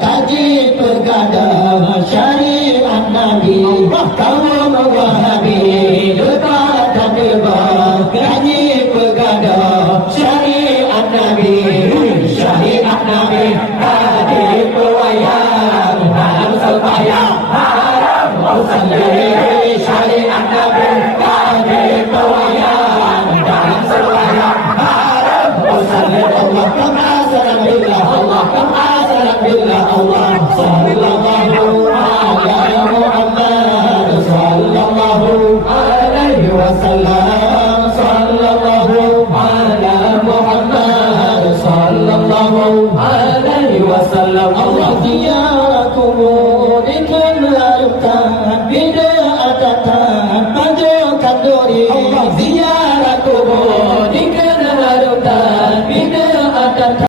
kaji pergada syariat Nabi kaum Wahabi debat dan debat kaji pergada syariat Nabi hadir pewayang dalam sembahyang haram sendiri syariat Nabi hadir pewayang dalam sembahyang haram Allah kama salam billah Allah kama salam billah Allah sallallahu alaihi